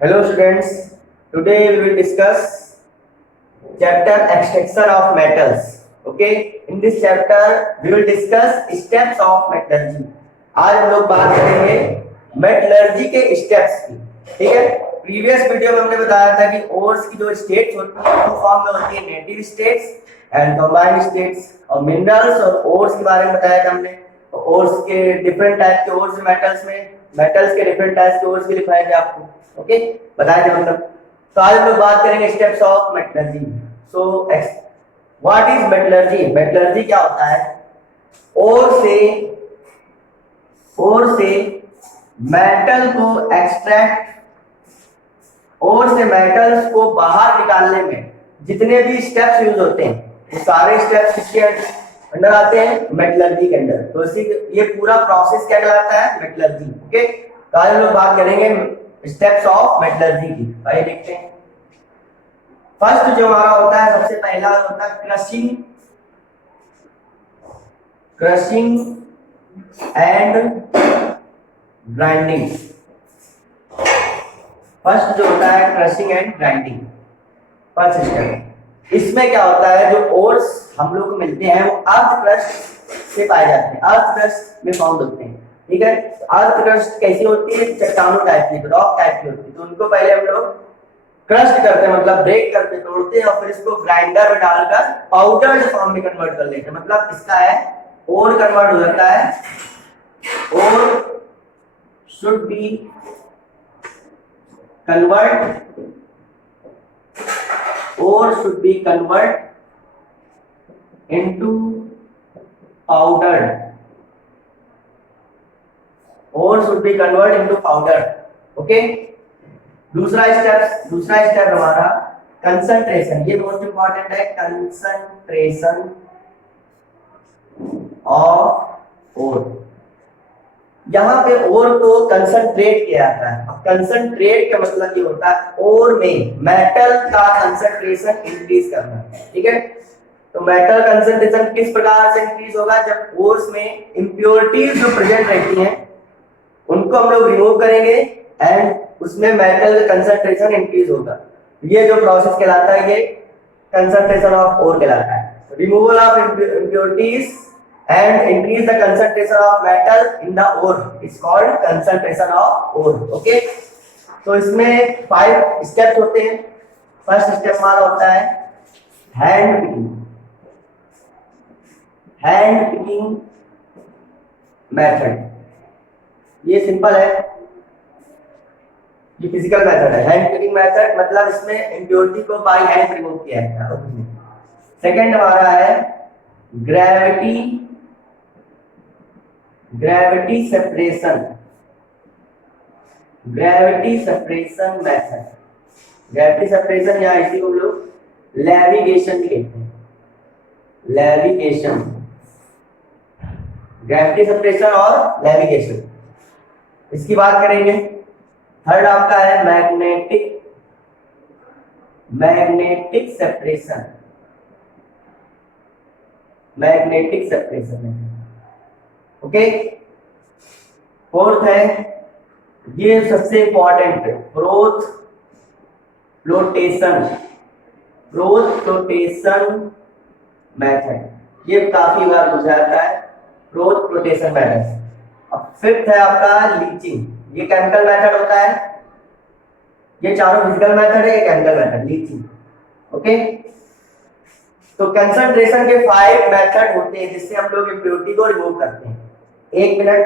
Hello students, today we will discuss chapter extraction of metals. Okay, in this chapter we will discuss steps of metallurgy. आज हम लोग बात करेंगे metallurgy के steps की. ठीक है, प्रीवियस वीडियो में हमने बताया था कि ओर्स की जो स्टेट्स होती है दो फॉर्म में होती है, native states and combined states. और मिनरल्स और ओर्स के बारे में बताया था हमने. ओर्स के डिफरेंट टाइप के ओर्स मेटल्स में, मेटल्स के डिफरेंट टाइप्स के ओर्स भी लिखाए थे आपको. ओके, बताया था मतलब. तो आज हम लोग बात करेंगे steps of metallurgy. So what is metallurgy? Metallurgy क्या होता है? ओर से मेटल को एक्सट्रैक्ट, ओर से मेटल्स को बाहर निकालने में जितने भी स्टेप्स यूज होते हैं वो सारे स्टेप्स किसके अंडर आते हैं? मेटलर्जी के अंदर. तो इसी ये पूरा प्रोसेस क्या कहलाता है? मेटलर्जी. ओके, तो आज हम लोग बात करेंगे स्टेप्स ऑफ मेटलर्जी की. आइए देखते हैं. फर्स्ट जो हमारा होता है, सबसे पहला होता है क्रशिंग एंड ग्राइंडिंग. फर्स्ट जो होता है crushing and grinding, first step. इसमें क्या होता है, जो ओर्स हम लोग को मिलते हैं वो अर्थ क्रस्ट से पाए जाते हैं, अर्थ क्रस्ट में फाउंड होते हैं. ठीक है, अर्थ क्रस्ट कैसी होती है? चट्टानों टाइप की, रॉक टाइप की होती है. तो उनको पहले हम लोग क्रस्ट करते हैं, मतलब ब्रेक करते, तोड़ते हैं और फिर इसको ग्राइंडर में डालकर पाउडर फॉर्म में कन्वर्ट कर लेते हैं. मतलब इसका है ओर कन्वर्ट हो जाता है. ओर should be convert into powder. Ore should be converted into powder. Okay. दूसरा स्टेप हमारा कंसंट्रेशन. ये मोस्ट इंपॉर्टेंट है, कंसंट्रेशन ऑफ ओर. यहाँ पे ओर को कंसंट्रेट किया जाता है. अब कंसंट्रेट का मतलब ये होता है ओर में मेटल का कंसंट्रेशन इंक्रीज करना. ठीक है, तो मेटल कंसंट्रेशन किस प्रकार से इंक्रीज होगा? जब ओर्स में इंप्योरिटीज जो प्रेजेंट रहती हैं उनको हम लोग रिमूव करेंगे एंड उसमें मेटल का कंसंट्रेशन इंक्रीज होगा. ये जो प्रोसेस कहलाता है ये कंसंट्रेशन ऑफ ओर कहलाता है. Removal of impurities and increase the concentration of metal in the ore is called concentration of ore. Okay, तो इसमें 5 स्टेप्स होते हैं. फर्स्ट स्टेप हमारा होता है हैंड पिकिंग मेथड. ये सिंपल है, ये फिजिकल मेथड है. हैंड पिकिंग मेथड मतलब इसमें इंप्योरिटी को बाय हैंड रिमूव किया जाता है. सेकंड हमारा है gravity separation method. Gravity separation या इसी को हम लोग लेविगेशन भी कहते हैं. लेविगेशन, ग्रेविटी सेपरेशन और लेविगेशन, इसकी बात करेंगे. थर्ड आपका है मैग्नेटिक सेपरेशन. ओके, फोर्थ है, ये सबसे इंपॉर्टेंट है, ग्रोथ फ्लोटेशन मेथड. ये काफी बार पूछा जाता है, ग्रोथ फ्लोटेशन मेथड. अब फिफ्थ है आपका लीचिंग. ये केमिकल मेथड होता है. ये चारों फिजिकल मेथड है, ये केमिकल मेथड, लीचिंग. ओके, तो कंसंट्रेशन के 5 मेथड होते हैं जिससे हम लोग इंप्योरिटी को रिमूव करते हैं. एक मिनट,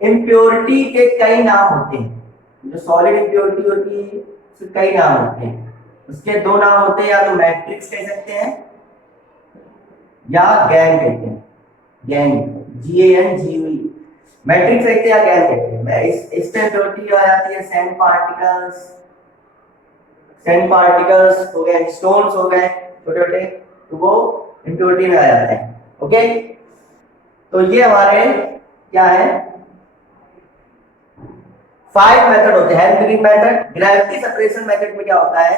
इंप्योरिटी के कई नाम होते हैं. जो सॉलिड इंप्योरिटी होती है उसके कई नाम होते हैं. उसके 2 नाम होते हैं, या तो मैट्रिक्स कह सकते हैं या गैंग कहते हैं. गैंग, GANGUE, मैट्रिक्स कहते हैं या गैंग कहते हैं. इस पे इंप्योरिटी आ जाती है सैंड पार्टिकल्स हो गए, स्टोन्स हो गए छोटे छोटे, तो वो इंप्योरिटी में आ जाते हैं. ओके, तो ये हमारे क्या है, 5 मेथड होते हैं. Hand picking method, gravity separation method में क्या होता है,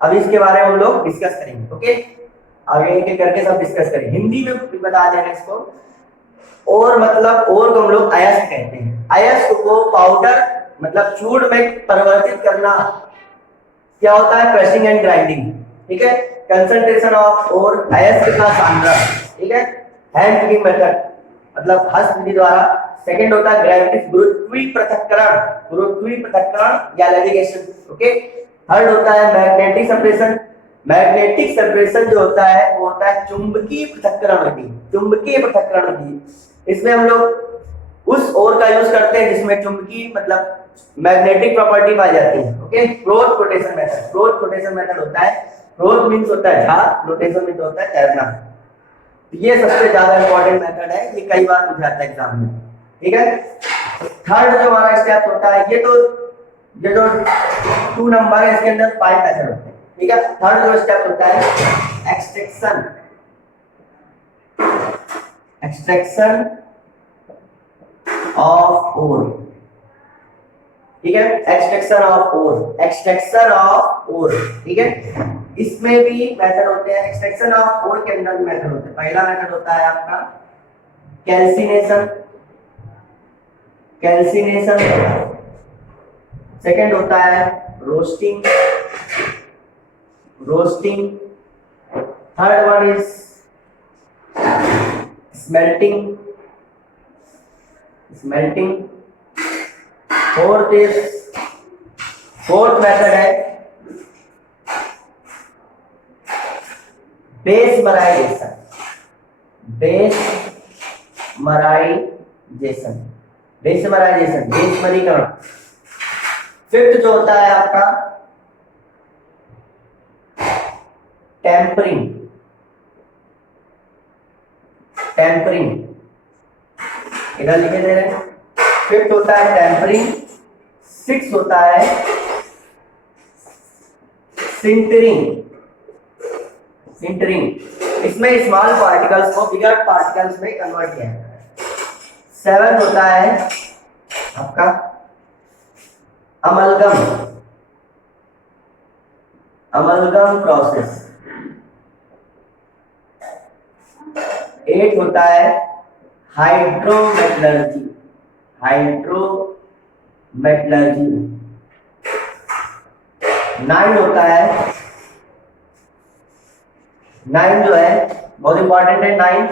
अभी इसके बारे में हम लोग डिस्कस करेंगे. ओके, आगे एक करके सब डिस्कस करेंगे. हिंदी में बता देना इसको. और मतलब और को हम लोग अयस्क कहते हैं. अयस्क को पाउडर मतलब चूर्ण में परिवर्तित करना क्या होता है, क्रशिंग एंड ग्राइंडिंग। ठीक है, कंसंट्रेशन ऑफ और हाईएस्ट कितना सांद्र। ठीक है, हैंड पिकिंग मेथड मतलब हस्त विधि द्वारा। सेकंड होता है ग्रेविटी गुरुत्वीय पृथक्करण, गुरुत्वीय पृथक्करण या लेविगेशन। ओके, थर्ड होता है मैग्नेटिक सेपरेशन। मैग्नेटिक सेपरेशन जो होता है वो होता है चुंबकीय पृथक्करण विधि, चुंबकीय पृथक्करण विधि। इसमें हम लोग उस ओर का यूज करते हैं जिसमें चुंबकीय मतलब मैग्नेटिक प्रॉपर्टी पाई जाती है। Okay, float flotation method, float flotation method होता है, फ्लोट मींस होता है झाग, फ्लोटेशन मींस होता है तैरना। ये सबसे ज्यादा इंपॉर्टेंट मेथड है, ये कई बार पूछा जाता है एग्जाम में। ठीक है, थर्ड जो हमारा स्टेप होता है, ये जो 2 नंबर है इसके अंदर 5 मेथड होते हैं। ठीक है, थर्ड जो स्टेप होता है एक्सट्रैक्शन, एक्सट्रैक्शन ऑफ ओर। ठीक है, extraction of ore, extraction of ore. ठीक है, इसमें भी मेथड होते हैं, एक्सट्रैक्शन ऑफ ओर के अंदर भी मेथड होते हैं। पहला मेथड होता है आपका कैल्सिनेशन, कैल्सिनेशन। सेकंड होता है roasting, roasting. Third one is smelting, smelting. Fourth method है बेसमराइजेशन, बेसमराइजेशन, बेसमराइजेशन, बेसमरीकरण। फिफ्थ जो होता है आपका टेम्परिंग, टेम्परिंग, इधर लिखे दे रहे हैं। फिफ्थ होता है टेम्परिंग। सिक्स होता है सिंटरिंग, सिंटरिंग। इसमें स्मॉल पार्टिकल्स को बिगर पार्टिकल्स में कन्वर्ट किया जाता है। सेवन होता है आपका अमलगम, अमलगम प्रोसेस। 8 होता है हाइड्रोमेटलर्जी, हाइड्रोमेटलर्जी। 9 होता है, 9 जो है बहुत इंपॉर्टेंट है। 9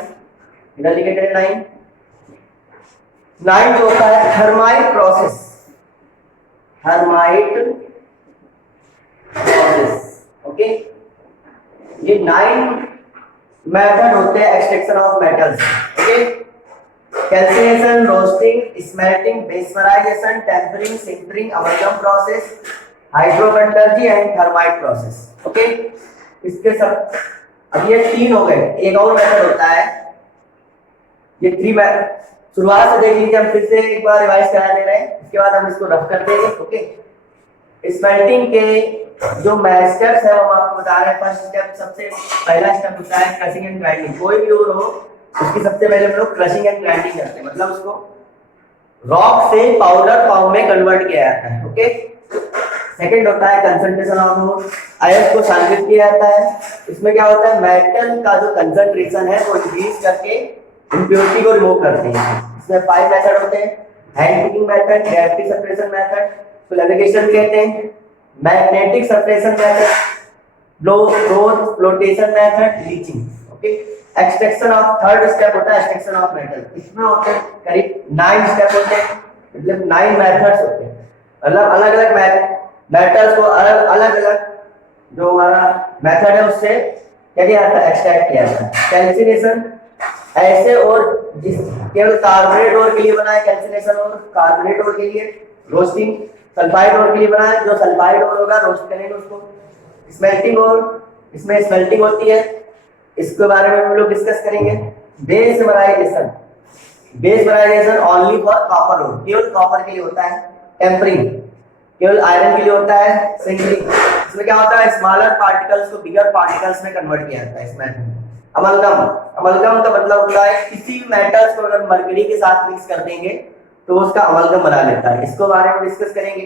इधर लिखे गए 9। 9 जो होता है thermite process, thermite process. Okay, ये 9 मेथड होते हैं extraction of metals. Okay, calcination, roasting, smelting, bessemerisation, tempering, sintering, amalgam process, hydrometallurgy and thermite process. Okay, इसके सब अब ये 3 हो गए। एक और मेथड होता है, ये 3 मेथड शुरुआत से देख लीजिए, हम फिर से एक बार रिवाइज करा दे रहे हैं, इसके बाद हम इसको रफ कर देंगे। ओके, स्मेल्टिंग के जो स्टेप्स है वो हम आपको बता रहे हैं। फर्स्ट स्टेप, सबसे पहला स्टेप होता है क्रशिंग एंड ग्राइंडिंग। कोई भी ओर हो उसकी सबसे पहले हम लोग क्रशिंग एंड ग्राइंडिंग करते हैं, मतलब उसको रॉक से पाउडर फॉर्म में कन्वर्ट किया जाता है। ओके, सेकंड होता है कंसंट्रेशन ऑफ आयन को सांद्रित किया जाता है। इसमें क्या होता है, मेटल का जो कंसंट्रेशन है वो इंक्रीज करके इंप्योरिटी को रिमूव करते हैं। इसमें 5 मेथड होते हैं, hand picking method, gravity separation method, flotation कहते हैं, magnetic separation method, flotation method, leaching. Okay, extraction of third step होता है एक्सट्रैक्शन ऑफ मेटल। इसमें होते हैं करीब 9 स्टेप होते हैं, मतलब 9 मेथड्स होते हैं। मतलब अलग अलग मेटल्स को अलग अलग जो हमारा मेथड है उससे क्या किया जाता है, एक्सट्रैक्ट किया जाता है। कैल्सिनेशन ऐसे और जिस केवल कार्बोनेट ओर के लिए बना है, कैल्सिनेशन और कार्बोनेट ओर के लिए। रोस्टिंग सल्फाइड ओर के लिए बना है, जो सल्फाइड ओर होगा रोस्ट करेंगे उसको। स्मेल्टिंग ओर, इसमें स्मेल्टिंग होती है, इसके बारे में हम लोग डिस्कस करेंगे। बेसमराइजेशन, बेसमराइजेशन ओनली फॉर कॉपर ओर, केवल कॉपर के लिए होता है। टेम्परिंग केवल आयरन के लिए होता है। सिंटरिंग, इसमें क्या होता है, स्मॉलर पार्टिकल्स को बिगर पार्टिकल्स में कन्वर्ट किया जाता है इसमें। अमलगम, अमलगम का मतलब होता है किसी भी मेटल्स को अगर मरकरी के साथ मिक्स कर देंगे तो उसका अमलगम बना लेता है, इसको बारे में डिस्कस करेंगे।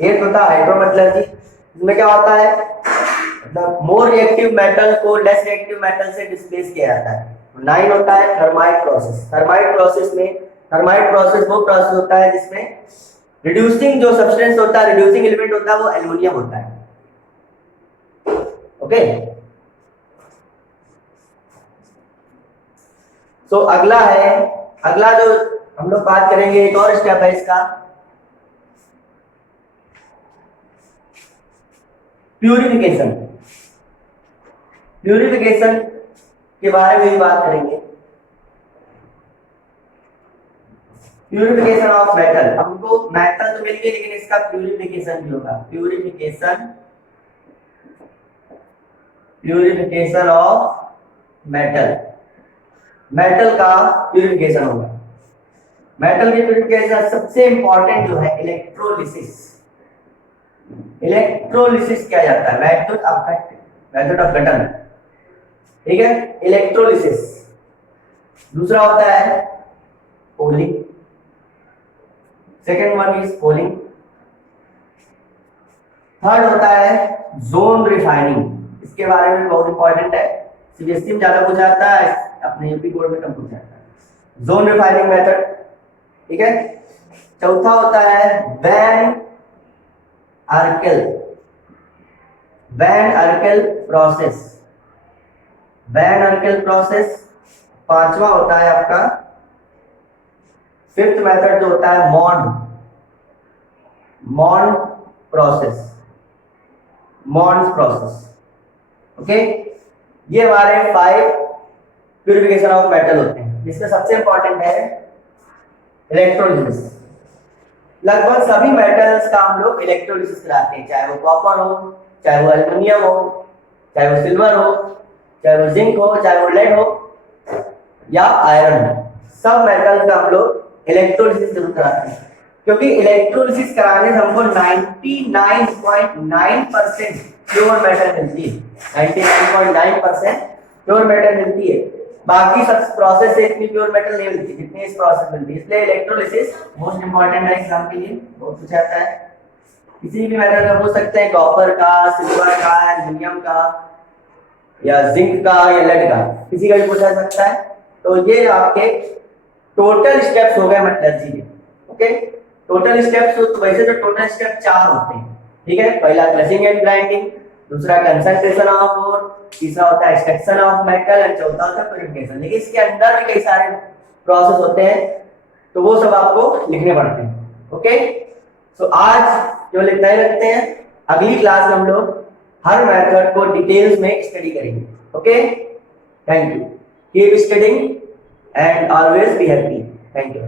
एक होता है हाइड्रोमेटलर्जी, इसमें क्या होता है, मतलब मोर रिएक्टिव मेटल को लेस रिएक्टिव मेटल से डिस्प्लेस किया जाता है। 9 होता है थर्माइट प्रोसेस। थर्माइट प्रोसेस में, थर्माइट प्रोसेस वो प्रोसेस होता है जिसमें रिड्यूसिंग जो सब्सटेंस होता है, रिड्यूसिंग एलिमेंट होता है, वो एल्युमिनियम होता है। ओके, तो अगला जो हम लोग बात करेंगे, एक और स्टेप है इसका, प्यूरिफिकेशन। प्यूरिफिकेशन के बारे में भी बात करेंगे। प्यूरिफिकेशन ऑफ मेटल, हमको मेटल तो मिल गई, लेकिन इसका प्यूरिफिकेशन भी होगा। प्यूरिफिकेशन ऑफ मेटल, मेटल का प्यूरिफिकेशन होगा। मेटल की प्यूरिफिकेशन सबसे इंपॉर्टेंट जो है इलेक्ट्रोलिसिस। इलेक्ट्रोलिसिस किया जाता है, मेथड ऑफ गठन, ठीक है, इलेक्ट्रोलिसिस। दूसरा होता है polling, second one is polling. Third होता है जोन रिफाइनिंग, इसके बारे में बहुत इंपॉर्टेंट है, सीबीएसई में ज्यादा पूछा जाता है, अपने यूपी बोर्ड में कम पूछा जाता है। जोन रिफाइनिंग मेथड, ठीक है। चौथा होता है वैन आर्केल प्रोसेस, पांचवा होता है आपका, फिफ्थ मेथड जो होता है मॉन्ड प्रोसेस। ओके, ये हमारे 5 प्यूरिफिकेशन ऑफ मेटल होते हैं, जिसमें सबसे इंपॉर्टेंट है इलेक्ट्रोलिसिस। लगभग सभी मेटल्स का हम लोग इलेक्ट्रोलिसिस कराते हैं, चाहे वो कॉपर हो, चाहे वो एल्युमिनियम हो, चाहे वो सिल्वर हो, चाहे वो जिंक हो, चाहे वो लेड हो या आयरन हो, सब मेटल का हम लोग इलेक्ट्रोलिसिस जरूर कराते हैं, क्योंकि इलेक्ट्रोलिसिस कराने से हमको 99.9% प्योर मेटल मिलती है। 99.9% प्योर मेटल मिलती है, बाकी सब प्रोसेस से इतनी प्योर मेटल नहीं मिलती जितनी इस प्रोसेस मिलती है। इसलिए इलेक्ट्रोलिसिस मोस्ट इंपॉर्टेंट है एग्जाम के लिए, बहुत पूछा जाता है। किसी भी मेटल का पूछ सकते हैं, कॉपर का, सिल्वर का, एल्युमिनियम का या जिंक का या लेड का, किसी का भी पूछा जा सकता है। तो ये आपके टोटल स्टेप्स हो गए मेटलर्जी के। ओके, टोटल स्टेप्स, तो वैसे तो टोटल स्टेप 4 होते हैं, ठीक है। पहला क्रशिंग एंड ग्राइंडिंग, दूसरा कंसंट्रेशन ऑफ ओर, तीसरा होता है एक्सट्रैक्शन ऑफ मेटल एंड चौथा होता है प्यूरिफिकेशन। लेकिन इसके अंदर भी कई सारे प्रोसेस होते हैं, तो वो सब आपको लिखने पड़ते हैं। ओके, तो आज केवल इतना ही रखते हैं, अगली क्लास में हम लोग हर मेथड को डिटेल्स में स्टडी करेंगे। Okay, thank you, keep studying and always be happy. Thank you.